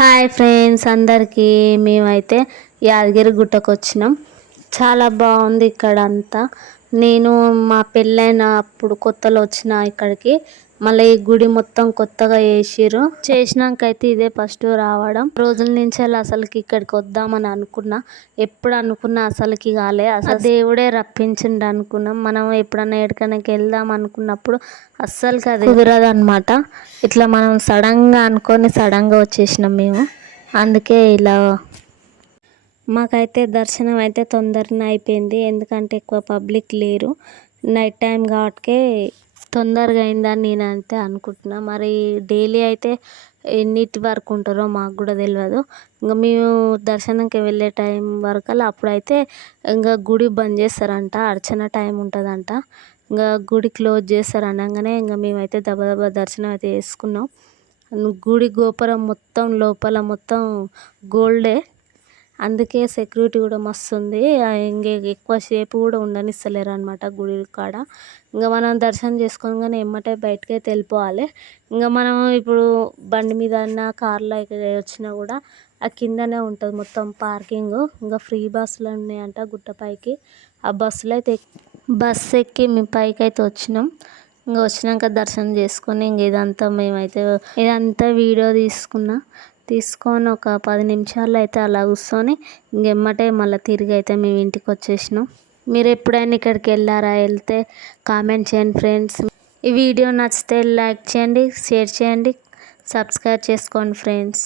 Hi friends అందరికీ మేమైతే యాదగిరి గుట్టకు వచ్చినాం. చాలా బాగుంది ఇక్కడ అంతా. నేను మా పెళ్ళైన అప్పుడు కొత్తలో వచ్చిన ఇక్కడికి. మళ్ళీ ఈ గుడి మొత్తం కొత్తగా చేసినాకైతే ఇదే ఫస్ట్ రావడం. రోజుల నుంచి అసలుకి ఇక్కడికి వద్దామని అనుకున్నా, ఎప్పుడు అనుకున్నా అసలుకి కాలే. అసలు దేవుడే రప్పించిండు అనుకున్నాం. మనం ఎప్పుడన్నా ఎక్కడికైనా వెళ్దాం అనుకున్నప్పుడు అస్సలుకి అది కుదరదు అనమాట. ఇట్లా మనం సడన్గా అనుకొని సడన్గా వచ్చేసినాం మేము. అందుకే ఇలా మాకైతే దర్శనం అయితే తొందరనే అయిపోయింది. ఎందుకంటే ఎక్కువ పబ్లిక్ లేరు, నైట్ టైం కాబట్టి తొందరగా అయిందని నేను అయితే అనుకుంటున్నా. మరి డైలీ అయితే ఎన్నిటి వరకు ఉంటారో మాకు కూడా తెలియదు. ఇంకా మేము దర్శనంకి వెళ్ళే టైం వరకల్లా అప్పుడైతే ఇంకా గుడి బంద్ చేస్తారంట, అర్చన టైం ఉంటుందంట. ఇంకా గుడి క్లోజ్ చేస్తారు అనగానే ఇంకా మేమైతే దబదబా దర్శనం అయితే చేసుకున్నాం. గుడి గోపురం మొత్తం లోపల మొత్తం గోల్డే, అందుకే సెక్యూరిటీ కూడా మస్తు ఉంది. ఇంకే ఎక్కువసేపు కూడా ఉండనిస్తలేరు అనమాట గుడి కాడ. ఇంకా మనం దర్శనం చేసుకోగానే ఎమ్మటే బయటకైతే వెళ్ళిపోవాలి. ఇంకా మనం ఇప్పుడు బండి మీద అన్నా కార్లో వచ్చినా కూడా ఆ కిందనే ఉంటుంది మొత్తం పార్కింగ్. ఇంకా ఫ్రీ బస్సులు ఉన్నాయంట గుట్టపైకి. ఆ బస్సులో అయితే బస్సు ఎక్కి మేము పైకి అయితే వచ్చినాం. ఇంకా వచ్చినాక దర్శనం చేసుకొని ఇంక ఇదంతా వీడియో తీసుకొని ఒక 10 నిమిషాల్లో అయితే అలా కూర్చొని ఇంకెమ్మటే మళ్ళీ తిరిగి అయితే మేము ఇంటికి వచ్చేసినాం. మీరు ఎప్పుడైనా ఇక్కడికి వెళ్తే కామెంట్ చేయండి ఫ్రెండ్స్. ఈ వీడియో నచ్చితే లైక్ చేయండి, షేర్ చేయండి, సబ్స్క్రైబ్ చేసుకోండి ఫ్రెండ్స్.